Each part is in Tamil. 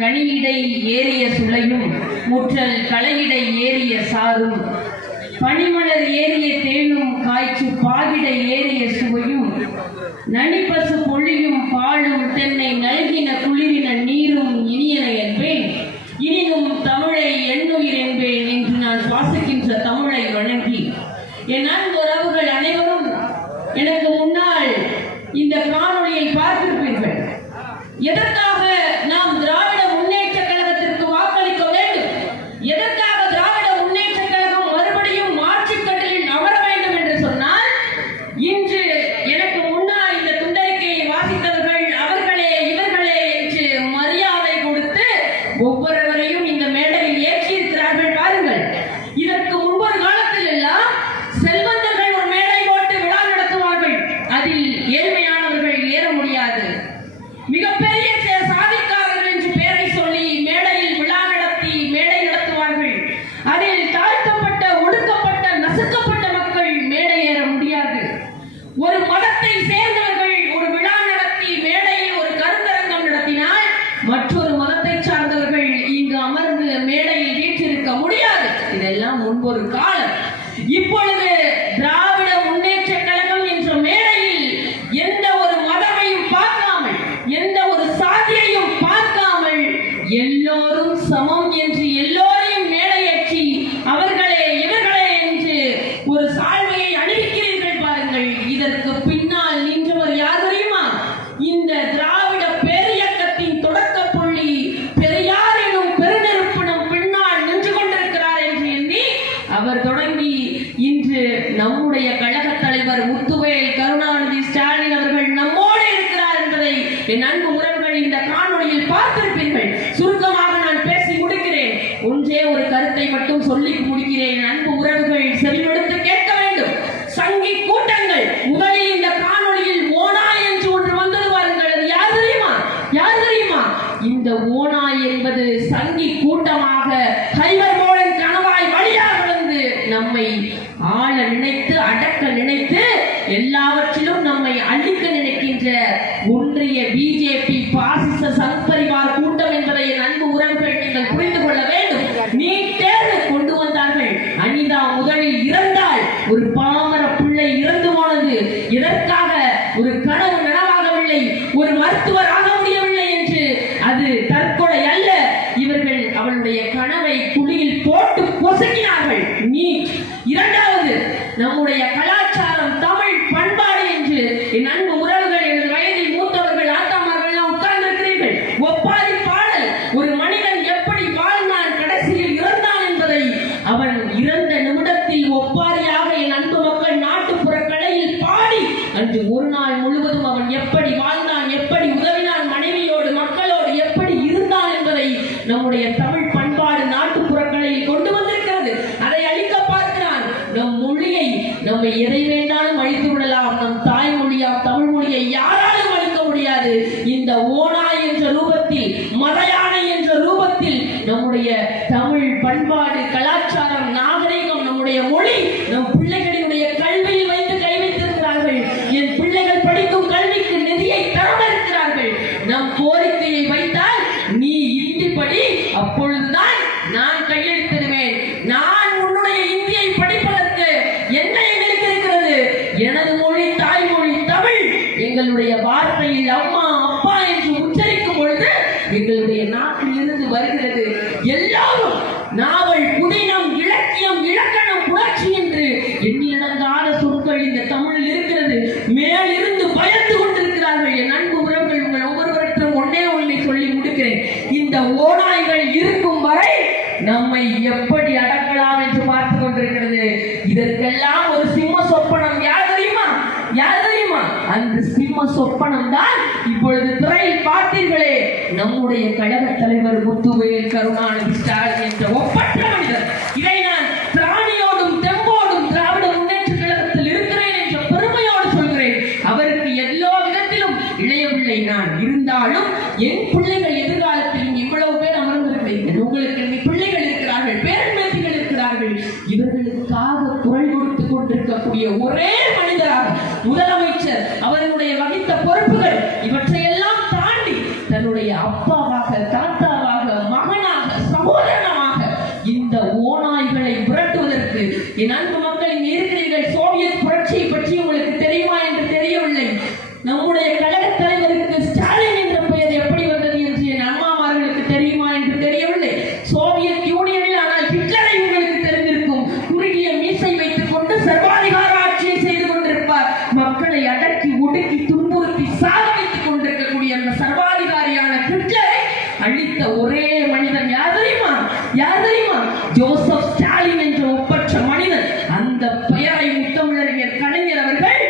கனியிடை ஏறிய சுளையும் முற்றல் களையிடை ஏறிய சாரும் பனிமலர் ஏறிய தேனும் காய்ச்சு பாகிடை ஏறிய சுவையும் நனிப்பசு பொழியும் பாலும் தென்னை நல்கின குளிரின நீரும் இனியன என்பேன். இனினும் தமிழை எண்ணுயிர் என்பேன் என்று நான் சுவாசிக்கின்ற தமிழை வணங்கி என் அன்பு உறவுகள் அனைவரும் எனக்கு முன்னால் இந்த காணொளியை பார்த்திருப்பீர்கள். எதற்காக நாம் திராவிட முன்னேற்ற கழகத்திற்கு வாக்களிக்க வேண்டும், எதற்காக திராவிட முன்னேற்ற கழகம் மறுபடியும் ஆட்சிக்கட்டிலில் அமர வேண்டும் என்று சொன்னால், இன்று எனக்கு முன்னால் இந்த துண்டறிக்கையை வாசித்தவர்கள் அவர்களே இவர்களே என்று மரியாதை கொடுத்து ஒவ்வொருவரையும் இந்த மேடையில் ஏற்றியிருக்கிறார்கள். பாருங்கள், இதற்கு முன்பொரு காலத்தில் எல்லாம் செல்வந்தர்கள் ஒரு மேடை போட்டு விழா நடத்துவார்கள், அதில் ஏழ்மையானவர்கள் ஏற முடியாது. மிகப்பெரிய சாதிக்காரர்கள் என்று பெயரை சொல்லி மேடையில் விழா நடத்தி மேடை நடத்துவார்கள். அதில் தாழ்த்தப்பட்ட ஒடுக்கப்பட்ட நசுக்கப்பட்ட மக்கள் மேடை ஏற முடியாது. ஒரு மதத்தை சேர்ந்தவர்கள் ஒரு விழா நடத்தி மேடையில் ஒரு கருத்தரங்கம் நடத்தினால் மற்றொரு மதத்தை சார்ந்தவர்கள் இங்கு அமர்ந்து மேடையில் வீற்றிருக்க முடியாது. இதெல்லாம் முன்பொரு காலம். இப்பொழுது திராவிட முன்னேற்ற கழகம் என்ற மேடையில் எந்த ஒரு மதமையும் பார்க்காமல், எந்த ஒரு சாதியையும் பார்க்காமல் எல்லோரும் சமம் என்று எல்லோரையும் மேடையேற்றி அவர்களே இவர்களே என்று ஒரு சால்வையை அணிவிக்கிறீர்கள். பாருங்கள், இதற்கு பின்னால் நின்றவர் யார் தெரியுமா? இந்த திராவிட பேரியக்கத்தின் தொடக்க புள்ளி பெரியார் எனும் பெருநெருப்பினும் பின்னால் நின்று கொண்டிருக்கிறார் என்று எண்ணி அவர் தொடங்கி இன்று நம்முடைய கழக தலைவர் முத்துவேல் கருணாநிதி ஸ்டாலின் அவர்கள் நம்மோடு இருக்கிறார் என்பதை என் அன்பு உறவுகள் இந்த காணொளியில் பார்த்திருப்பீர்கள். சுருக்கமாக நான் பேசி முடிக்கிறேன். ஒன்றே ஒரு கருத்தை மட்டும் சொல்லி முடிக்கிறேன். அன்பு உறவுகள் செவிமடுத்து கேட்க வேண்டும். சங்கி கூட்டங்கள் முதலில் இந்த காணொளியில் ஓனாய் என்று ஒன்று வந்தது பாருங்கள். அது யார் தெரியுமா? யார் தெரியுமா? இந்த ஓனாய் என்பது சங்கி கூட்டமாக ஹைவர் மோகன் கணவாய் வழியாக வந்து நம்மை ஆள நினைத்து அடக்க நினைத்து எல்லாவற்றிலும் நம்மை அழிக்க நினைக்கின்ற ஒன்றிய பிஜேபி பாசிச சங்பரிவார் கூட்டம் என்பதை என் அன்பு உறவுகள் நீங்கள் புரிந்து கொள்ள வேண்டும். நீட் தேர்வு கொண்டு வந்தார்கள். அனிதா முதலில் இறந்தால் ஒரு பாமர பிள்ளை இறந்து போனது. எதற்காக? ஒரு கனவு நனவாகவில்லை, ஒரு மருத்துவர் ஆக முடியவில்லை என்று. அது தற்கொலை அல்ல. இவர்கள் அவளுடைய கனவை குழியில் போட்டு பொசுக்கினார்கள். நீட். இரண்டாவது, நம்முடைய கலாச்சாரம் தமிழ் பண்பாடு என்று என் அன்பு உறவுகள், எனது வயதில் மூத்தவர்கள் ஆத்தாமார்கள் உட்கார்ந்து இருக்கிறீர்கள். ஒப்பாரி பாடல். ஒரு மனிதன் எப்படி வாழ்ந்தான், கடைசியில் இறந்தான் என்பதை அவன் இறந்த நிமிடத்தில் ஒப்பாரியாக என் அன்பு மக்கள் நாட்டுப்புற கலையில் பாடி அன்று ஒரு நாள் முழுவதும் அவன் எப்படி வாழ்ந்தான், எப்படி உதவினான், மனைவியோடு மக்களோடு எப்படி இருந்தான் என்பதை நம்முடைய தமிழ் பண்பாடு நாட்டுப்புற கலையில் கொண்டு வந்திருக்கிறது. அதை அழிக்க பார்க்கிறான். நம் மொழியை, நம்மை எதை வேண்டாலும் அழித்து விடலாம். நம் தாய்மொழியா தமிழ் மொழியை யாராலும் அழிக்க முடியாது. இந்த ஓனாய் என்ற ரூபத்தில், மதையானை என்ற ரூபத்தில் நம்முடைய தமிழ் பண்பாடு, கலாச்சாரம், நாகரிகம், நம்முடைய மொழி, நம் பிள்ளைகளுடைய கல்வியில் வைத்து கை வைத்திருக்கிறார்கள். என் பிள்ளைகள் படிக்கும் கல்விக்கு நிதியை தர இருக்கிறார்கள். நம் கோரிக்கையை வைத்தால் நீ இந்திப்படி, அப்பொழுதுதான் நான் கையெழுத்திடுவேன். நான் உன்னுடைய இந்தியை படிப்பதற்கு என்ன எங்களுக்கு இருக்கிறது? எனது மொழி தாய்மொழி தமிழ். எங்களுடைய வார்த்தையில் அம்மா அப்பா என்று உச்சரிக்கும் பொழுது எங்களுடைய நாட்டில் இருந்து வருகிறது. எல்லாரும் நாவல், புதினம், இலக்கியம், இலக்கணம், புரட்சி என்று எண்ணிலடங்காத சொற்கள் இந்த தமிழில் இருக்கிறது. மேலிருந்து பயந்து கொண்டிருக்கிறார்கள். என் அன்பு உறவுகள், உங்கள் ஒவ்வொருவருக்கும் ஒன்னே ஒன்றை சொல்லி முடிக்கிறேன். இந்த ஓநாய்கள் இருக்கும் வரை நம்மை எப்படி அடக்கலாம் என்று பார்த்துக் கொண்டிருக்கிறது. இதற்கெல்லாம் ஒரு சிம்ம சொப்பனம். யார் தெரியுமா? யார் தெரியுமா? அந்த சிம்ம சொப்பனம் தான் இப்பொழுது திரையில் பார்த்தீர்களே, நம்முடைய கழக தலைவர் முத்துவேல் கருணாநிதி ஸ்டாலின் என்ற ஒப்பற்ற மனிதர். இதை நான் திராணியோடும் தெம்போடும் திராவிட முன்னேற்ற கழகத்தில் இருக்கிறேன் என்ற பெருமையோடு சொல்கிறேன். அவருக்கு எல்லா விதத்திலும் இளையவில்லை நான். இருந்தாலும் என் பிள்ளைகள் எதிர்காலத்தில் இவ்வளவு பேர் அமர்ந்திருக்கிறீர்கள். உங்களுக்கு பிள்ளைகள் இருக்கிறார்கள், பேரன்பேத்திகள் இருக்கிறார்கள். இவர்களுக்காக குரல் கொடுத்துக் கொண்டிருக்கக்கூடிய ஒரே முதலமைச்சர் அவர்களுடைய வகித்த பொறுப்புகள் இவற்றையெல்லாம் தாண்டி தன்னுடைய அப்பாவாக, தாத்தாவாக, மகனாக, சகோதரனாக இந்த ஓநாய்களை விரட்டுவதற்கு என் அன்பு மக்களின் இருக்கிறீர்கள். சோவியத் புரட்சியை பற்றி உங்களுக்கு தெரியுமா என்று தெரியவில்லை. நம்முடைய கழக தலைவருக்கு ஸ்டாலின் என்ற பெயர் எப்படி வந்தது என்று என் அம்மாமார்களுக்கு தெரியுமா என்று தெரியவில்லை. சோவியத் யூனியனில் ஆனால் ஹிட்லரை உங்களுக்கு தெரிந்திருக்கும். குறுகிய மீசை வைத்துக் கொண்டு சர்வாதிகார ஆட்சியை செய்து கொண்டிருப்பார். மக்களை அடக்கி ஒடுக்கி துன்புறுத்தி சாக வைத்துக் கொண்டிருக்கக்கூடிய அந்த சர்வாதிகாரியான ஹிட்லரை அழித்த ஒரே மனிதன் யார் தெரியுமா? ஜோசப் ஸ்டாலின் என்ற ஒப்பற்ற மனிதன். அந்த பெயரை முத்தமிழறிஞர் கலைஞர் அவர்கள்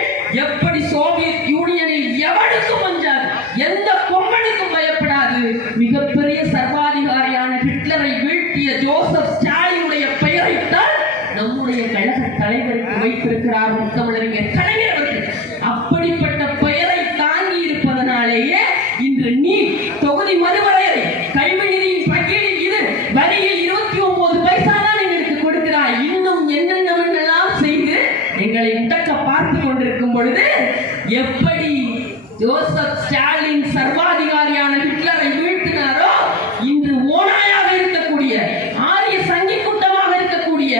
எப்படி சோவியத் யூனியனில் எவனுக்கும் அஞ்சாது, எந்த கொம்பனுக்கும் பயப்படாது, மிகப்பெரிய சர்வாதிகாரியான ஹிட்லரை வீழ்த்திய ஜோசப் ஸ்டாலினுடைய பெயரைத்தான் நம்முடைய கழக தலைவருக்கு வைத்திருக்கிறார் முத்தமிழறிஞர் கலைஞர் அவர்கள். அப்படிப்பட்ட பெயரை தாங்கி இருப்பதனாலேயே இன்று நீ தொகுதி மறுவரையறை கல்வி நிதியின் பட்டியலில் இது வரியில் 29 பைசா தான் எங்களுக்கு கொடுக்கிறாய். இன்னும் என்னென்னவெல்லாம் செய்து எங்களை முடக்க பார்த்து கொண்டிருக்கும் பொழுது எப்படி ஜோசப் ஸ்டாலின் சர்வாதிகாரியான ஹிட்லரை வீழ்த்தினாரோ, இன்று ஓநாயாக இருக்கக்கூடிய, ஆரிய சங்கி கூட்டமாக இருக்கக்கூடிய,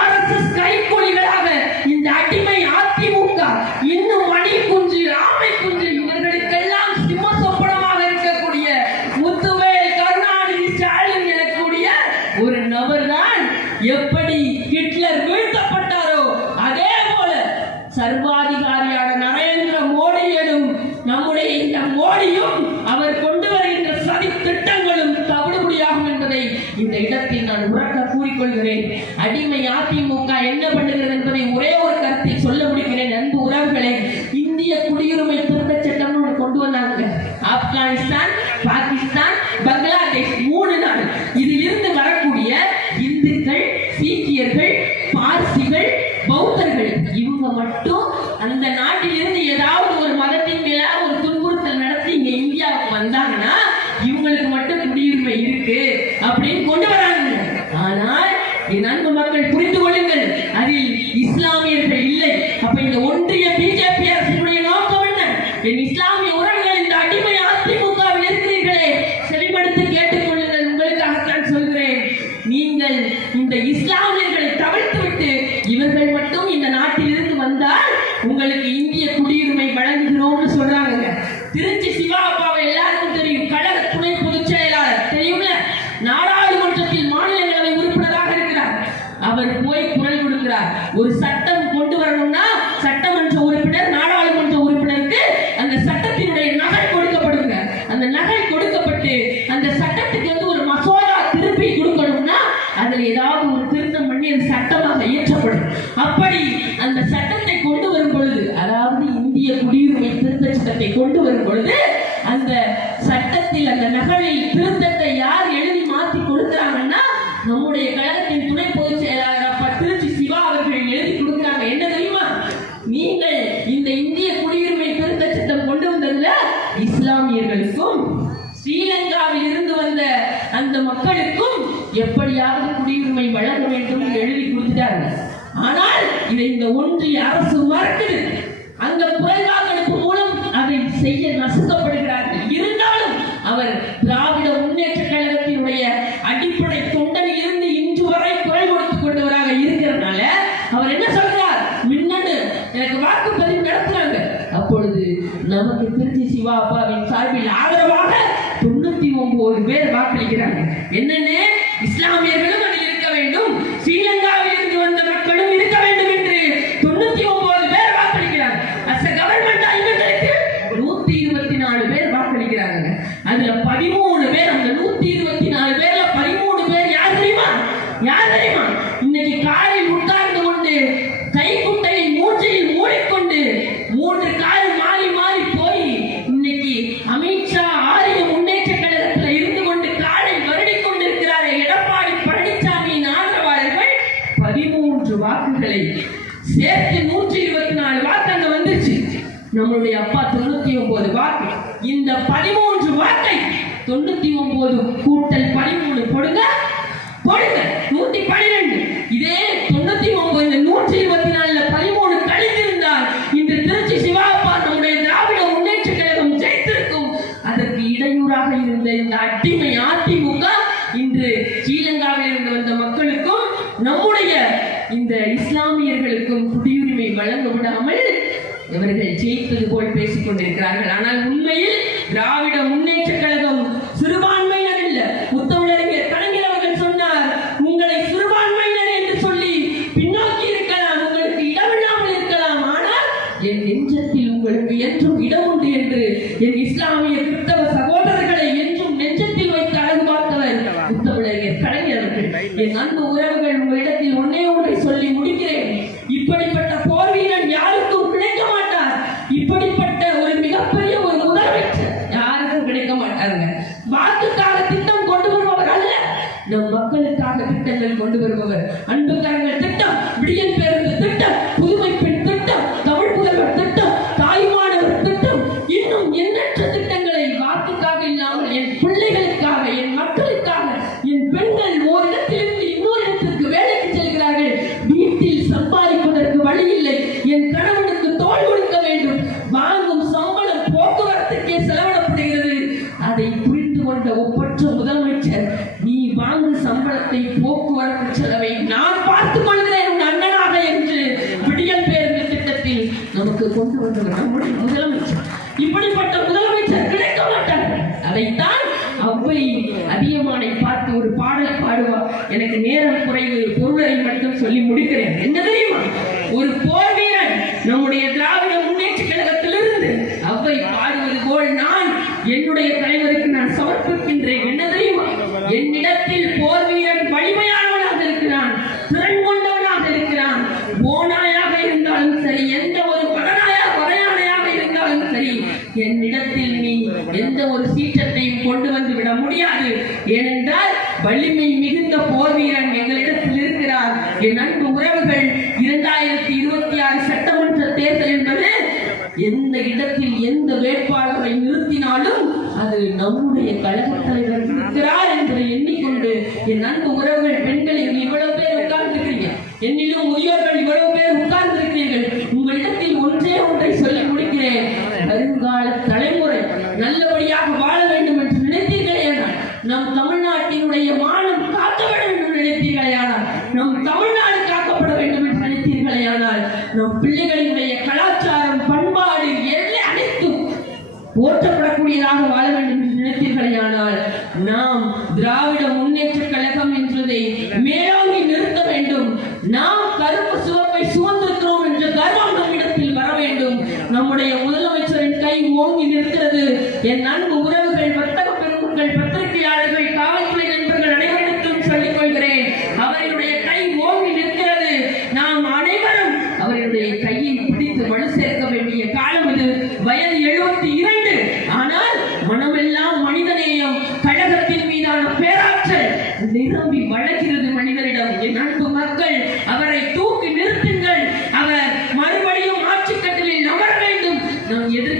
RSS கைக்கூலிகளாக இந்த அடிமை அதிமுக, இன்னும் மணி குஞ்சு, ஆமை குஞ்சு, இவர்களுக்கெல்லாம் சிம்ம சொப்பனமாக இருக்கக்கூடிய முத்துவேல் கருணாநிதி ஸ்டாலின் எனக்கூடிய ஒரு நபர் தான் எப்படி ஹிட்லர் வீழ்த்தப்பட்டாரோ அதே போல சர்வாதிகாரியான நரேந்திர மோடி எனும் நம்முடைய இந்த மோடியும் அவர் கொண்டு வருகின்ற சதி திட்டங்களும் தவிடுபடியாகும் என்பதை இந்த இடத்தில் நான் உறக்க கூறிக்கொள்கிறேன். அடிமை அதிமுக என்ன பண்ணுகிறது என்பதை ஒரே ஒரு கருத்தில் சொல்ல முடிகிறேன். அன்பு உறவுகளை, இந்திய குடியுரிமை திருத்த சட்டம் கொண்டு வந்தாங்க. ஆப்கானிஸ்தான், பாகிஸ்தான், பங்களாதேஷ் 3 நாடு. இதில் இருந்து வரக்கூடிய இந்துக்கள், சீக்கியர்கள், பார்சிகள், பௌத்தர்கள் இவங்க மட்டும் அந்த நாட்டில் இருந்து ஏதாவது ஒரு மதத்தின் மேல ஒரு துன்புறுத்தல் நடத்தி இங்க இந்தியாவுக்கு வந்தாங்கன்னா இவங்களுக்கு மட்டும் குடியுரிமை இருக்கு அப்படின்னு கொண்டு வராங்க. ஆனால் என் அன்பு மக்கள் புரிந்து கொள்ளுங்கள், அதில் இஸ்லாமியர்கள் இல்லை. அப்ப இந்த ஒன்றிய பிஜேபி அரசினுடைய நோக்கம் என்ன? என் இஸ்லாமிய உறவுகள், இந்த அடிமை அதிமுகவில் இருக்கிறீர்களே, செவிமடுத்து கேட்டுக் கொள்ளுங்கள். உங்களுக்காகத்தான் சொல்கிறேன். நீங்கள் இந்த இஸ்லாமியர்களை தவிர்த்து விட்டு இவர்கள் மட்டும் இந்த நாட்டில் இருந்து வந்தால் உங்களுக்கு இந்திய குடியுரிமை வழங்குகிறோம்னு சொல்றாங்க. திருச்சி சிவா அப்பாவை எல்லாருக்கும் தெரியும். கழக துணை பொதுச் செயலாளர் தெரியும்ல, நாடாளுமன்றத்தில் மாநிலங்களவை உறுப்பினராக இருக்கிறார். அவர் போய் குரல் கொடுக்கிறார். ஒரு சட்டம் கொண்டு வரணும்னா சட்டமன்ற உறுப்பினர், நாடாளுமன்ற உறுப்பினருக்கு அந்த சட்டத்தினுடைய நகல் கொடுக்கப்படுங்க. அந்த நகல் கொடுக்கப்பட்டு அந்த சட்டத்துக்கு ஒரு மசோதா திருப்பி கொடுக்கணும்னா அதுல ஏதாவது ஒரு திருத்தம் பண்ணி அது சட்டமாக இயற்றப்படும். அப்படி அந்த சட்டத்தை கொண்டு வரும் பொழுது, அதாவது இந்திய குடியுரிமை திருத்த சட்டத்தை கொண்டு வரும் பொழுது, அந்த சட்டத்தில் அந்த நகலில் திருத்தத்தை யார் எழுதி மாற்றி கொடுக்கிறாங்கன்னா நம்முடைய கழகத்தின் துணை பொதுச் செயலாளர் அப்பா திருச்சி சிவா அவர்கள் எழுதி கொடுக்கிறாங்க. என்ன தெரியுமா? நீங்கள் இந்த இந்திய குடியுரிமை திருத்த சட்டம் கொண்டு வந்ததுல இஸ்லாமியர்களுக்கும் ஸ்ரீலங்காவில் இருந்து வந்த அந்த மக்களுக்கும் எப்படியாவது குடியுரிமை வழங்க வேண்டும் எழுதி கொடுத்துட்டாங்க. ஆனால் இதை இந்த ஒன்றிய அரசு மறுக்குது. அந்த குரல் வாக்கெடுப்பு மூலம் அதை செய்ய நசுக்கப்படுகிறார்கள். இருந்தாலும் அவர் திராவிட முன்னேற்ற கழகத்தினுடைய அடிப்படை தொண்டனில் இருந்து இன்று வரை குரல் கொடுத்துக் கொண்டவராக இருக்கிறதுனால அவர் என்ன சொல்றார்? மின்னணு எனக்கு வாக்குப்பதிவு நடத்துறாங்க. அப்பொழுது நமக்கு திருச்சி சிவா அப்பாவின் சார்பில் ஆதரவாக 99 பேர் வாக்களிக்கிறாங்க. என்னென்ன? இஸ்லாமியர்களும் அதில் இருக்க வேண்டும், ஸ்ரீலங்காவில் இருந்து வந்த மக்களும் இருக்க வேண்டும் என்று 99 பேர் வாக்களிக்கிறாங்க. அஸ் கவர்மெண்ட் இவர்களுக்கு 124 பேர் வாக்களிக்கிறாங்க. அதுல 13 பேர், அந்த 124 பேர்ல 13 பேர் யார் தெரியுமா? இன்னைக்கு காரில் உட்கார்ந்து கொண்டு கைக்குட்டையை மூச்சில் மூடிக்கொண்டு 3 கார் மாறி மாறி போய் இன்னைக்கு அமித்ஷா ஆரிய முன்னேற்ற கழகத்தில் இருந்து கொண்டு காலை வருடிக் கொண்டிருக்கிறார் எடப்பாடி பழனிசாமியின் ஆதரவாளர்கள் 13 வாக்குகளை சேர்த்து 124 வாக்கு அங்க வந்துருச்சு. நம்மளுடைய அப்பா 99 வாக்கு. இந்த 13 வாக்கை 99 கூட்டல் 13 போடுங்க 112. இதே 99 இந்த 124 13 கழிந்திருந்தால் இன்று திருச்சி சிவாப்பா நம்முடைய திராவிட முன்னேற்ற கழகம் ஜெயித்திருக்கும். அதற்கு இடையூறாக இருந்த இருந்த அடிமை அதிமுக இன்று ஸ்ரீலங்காவில் இருந்து வந்த மக்களுக்கும் நம்முடைய இந்த இஸ்லாமியர்களுக்கும் குடியுரிமை வழங்க விடாமல் இவர்கள் ஜெயித்தது போல் பேசிக் கொண்டிருக்கிறார்கள். ஆனால் உண்மையில் திராவிட முன்னேற்ற கழகம் சிறுபான்மையினர் இல்ல. முத்தமிழறிஞர் கலைஞர் அவர்கள் சொன்னார், உங்களை சிறுபான்மையினர் என்று சொல்லி பின்னோக்கி இருக்கலாம், உங்களுக்கு இடமில்லாமல் இருக்கலாம், ஆனால் என் நெஞ்சத்தில் உங்களுக்கு என்றும் இடம் உண்டு என்று என் இஸ்லாமிய கிறிஸ்தவ சகோதரர்களை என்றும் நெஞ்சத்தில் வைத்து அழகு பார்த்தவர் முத்தமிழறிஞர் கலைஞர் அவர்கள். என் அன்பு உறவுகள், உங்களிடத்தில் ஒன்னே ஒன்றை சொல்லி முடிக்கிறேன். இப்படிப்பட்ட போர் வீரன் யாருக்கும் கிடைக்க மாட்டார். இப்படிப்பட்ட ஒரு மிகப்பெரிய ஒரு முதலமைச்சர் யாருக்கும் கிடைக்க மாட்டாருங்க. வாக்குக்காக திட்டம் கொண்டு வருபவர் அல்ல, நம் மக்களுக்காக திட்டங்கள் கொண்டு வருபவர். அன்புக்காரங்கள் திட்டம், விடியல் பேருந்து திட்டம், புதுமை பெண் திட்டம், தமிழ் புதல்வர் திட்டம், தாய்மானவர் திட்டம், இன்னும் எண்ணற்ற திட்டங்களை வாக்குக்காக இல்லாமல் என் பிள்ளைகளுக்காக, என் மக்களுக்காக, என் பெண்கள் ஓரிடத்திலிருந்து இன்னொரு இடத்திற்கு வேலைக்கு செல்கிறார்கள். வீட்டில் சம்பாதிப்பதற்கு வழி இல்லை. என் கணவனுக்கு தோல் கொடுக்க வேண்டும். வாங்கும் சம்பளம் போக்குவரத்துக்கே செலவிடப்படுகிறது. அதை புரிந்து கொண்ட ஒப்பற்ற முதலமைச்சர், நீ வாங்கும் சம்பளத்தை, போக்குவரத்து செலவை நான் பார்த்துக் கொள்கிறேன் உன் அண்ணனாக என்று விடியல் பேருந்து திட்டத்தில் நமக்கு கொண்டு வந்தவர் நம்முடைய முதலமைச்சர். இப்படிப்பட்ட முதலமைச்சர் கிடைக்க மாட்டார். அதைத்தான் அவ்வை அதியமானை பார்த்து ஒரு பாடல் பாடுவார். எனக்கு நேரம் குறைவு, பொருளை மட்டும் சொல்லி முடிக்கிறேன். என்ன தெரியுமா? ஒரு போர் வீரன் நம்முடைய திராவிட முன்னேற்ற கழகத்திலிருந்து அவ்வை பாடுவது போல் நான் என்னுடைய தலைவருக்கு நான் சமர்ப்பிக்கின்றேன். என்ன தெரியுமா? என்னிடத்தில் போர் வீரன் வலிமையானவனாக இருக்கிறான், திறன் கொண்டவனாக இருக்கிறான். ஓநாயாக இருந்தாலும் சரி, எந்த ஒரு வரையானையாக இருந்தாலும் சரி, என்னிடத்தில் நீ எந்த ஒரு சீற்றத்தையும் கொண்டு வந்து விட முடியாது. ஏனென்றால் வலிமை மிகுந்த போர் வீரன் எங்களிடத்தில் இருக்கிறார். என் அன்பு உறவுகள், 2026 சட்டமன்ற தேர்தல் என்பது எந்த இடத்தில் எந்த வேட்பாளரை நிறுத்தினாலும் அது நம்முடைய கழக தலைவர் இருக்கிறார் என்பதை எண்ணிக்கொண்டு என் அன்பு உறவுகள், பெண்களில் இவ்வளவு பேர் உட்கார்ந்திருக்கிறீங்க, என்னிலும் முதியோர்கள் இவ்வளவு பேர் உட்கார்ந்திருக்கிறீர்கள். உங்களிடத்தில் ஒன்றை சொல்லி முடிக்கிறேன். வருங்கால தலைமுறை நல்லபடியாக வாழ வேண்டும் என்று நினைத்தீர்களேயானால், நம் தமிழ்நாட்டினுடைய மானம் காக்கப்பட வேண்டும் என்று நினைத்தீர்களேயானால், நம் தமிழ்நாடு காக்கப்பட வேண்டும் என்று நினைத்தீர்களேயானால், நம் பிள்ளைகளினுடைய கலாச்சாரம், பண்பாடு அனைத்தும் போற்றப்படக்கூடியதாக வாழ வேண்டும் என்று நினைத்தீர்களேயானால், நாம் திராவிட முன்னேற்ற கழகம் என்றதை மேலோங்கி நிறுத்த வேண்டும். நாம் கருப்பு சிவப்பை சுமந்திருக்கிறோம் என்ற கர்வம் நம்மிடத்தில் வர வேண்டும். நம்முடைய முதலமைச்சரின் கை ஓங்கி நிற்கிறது. என் அன்பு உறவுகள், வர்த்தக பெருமக்கள், பத்திரிகையாளர்கள், காவல்துறை நண்பர்கள் அனைவரிடத்திலும் சொல்லிக் கொள்கிறேன், அவர்களுடைய கை ஓங்கி நிற்கிறது. நாம் அனைவரும் அவர்களுடைய கையை பிடித்து வலு சேர்க்க வேண்டிய காலம் இது. வயது 72, ஆனால் மனமெல்லாம் மனிதநேயம், கழகத்தின் மீதான பேராற்றல் நிரம்பி வளர்கிறது மனிதரிடம். என் அன்பு மக்கள், அவரை தூக்கி நிறுத்துங்கள். அவர் மறுபடியும் ஆட்சிக்கட்டிலில் அமர வேண்டும். நாம் எதிர்